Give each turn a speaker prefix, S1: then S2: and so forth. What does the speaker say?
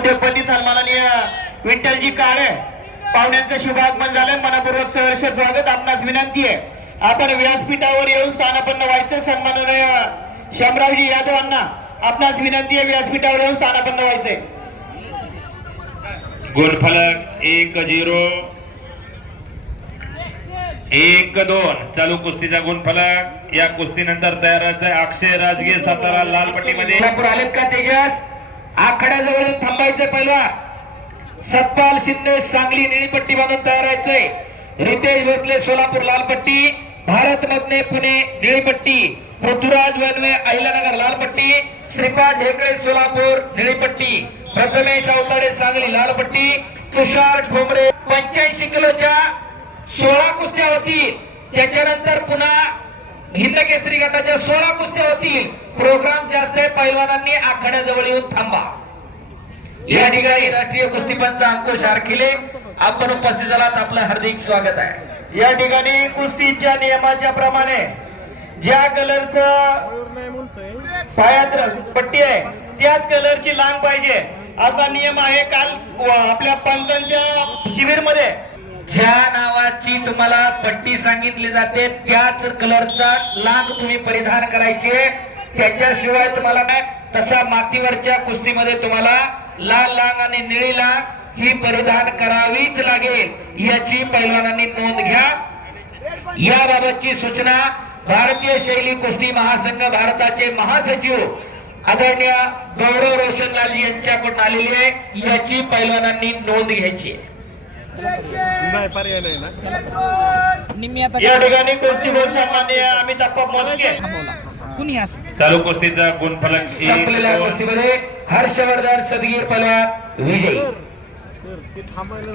S1: उद्योगपती सन्माननीय विठ्ठलजी काळे. पाहुण्यांचं शुभागमन झालं. मनपूर्वक सहर्ष स्वागत. आपणास विनंती आहे. आपण व्यासपीठावर येऊन स्थानापन्न व्हायचं. सन्माननीय शामरावजी यादवांना आपणास विनंती आहे व्यासपीठावर येऊन स्थानापन्न व्हायचंय.
S2: गुणफलक एक झिरो. एक दोन. चालू कुस्तीचा गुणफलक या कुस्तीनंतर तयार अक्षय राजगे सातारा लाल पट्टीमध्ये
S1: आलेत का तेजस आखाड्याजवळ थांबायचं पहिला. सतपाल शिंदे सांगली निळीपट्टी बांधून तयार व्हायचंय रितेश भोसले सोलापूर लालपट्टी. भारत मधने पुणे निळीपट्टी. पृथ्वीराज वनवे अहिल्यानगर लालपट्टी. श्रीपाद ढेकळे सोलापूर निळीपट्टी. प्रथमेश अवताडे सांगली लालपट्टी. तुषार ठोंबरे पंच्याऐंशी किलोच्या सोळा कुस्त्या होतील. त्याच्यानंतर पुन्हा हिंद केसरी गटाच्या सोळा कुस्त्या होतील प्रोग्राम जास्त आहे. पैलवानांनी आखाड्याजवळ येऊन थांबा. या ठिकाणी राष्ट्रीय कुस्ती पंच अंकुश आरखिले. आपण उपस्थित झालात. आपलं हार्दिक स्वागत आहे. या ठिकाणी कुस्तीच्या नियमाच्या प्रमाणे ज्या कलरचं पायात पट्टी आहे त्याच कलरची लांब पाहिजे असा नियम आहे. काल आपल्या पंचांच्या शिबिरमध्ये ज्या तुम्हाला पट्टी सांगितली जाते. त्याच कलरचा लाग तुम्ही परिधान करायचे. त्याच्याशिवाय तुम्हाला काय? तसा मातीवरच्या कुस्तीमध्ये तुम्हाला लाल लांग आणि निळी लांग ही परिधान करावीच लागेल. याची पैलवानांनी नोंद घ्या. याबाबतची सूचना भारतीय शैली कुस्ती महासंघ भारताचे महासचिव आदरणीय गौरव रोशनलाल यांच्याकडून आलेली आहे. याची पैलवानांनी नोंद घ्यायची आहे.
S3: नाही पर्याय नाही ना.
S4: निम्मी आता
S1: या ठिकाणी कुस्ती मोजके
S4: कुणी असं?
S2: चालू कुस्तीचा गुणफलक एक
S1: संपलेल्या कुस्तीमध्ये हर्षवर्धन सदगीर पलवान विजयी.
S3: सर ते थांबायला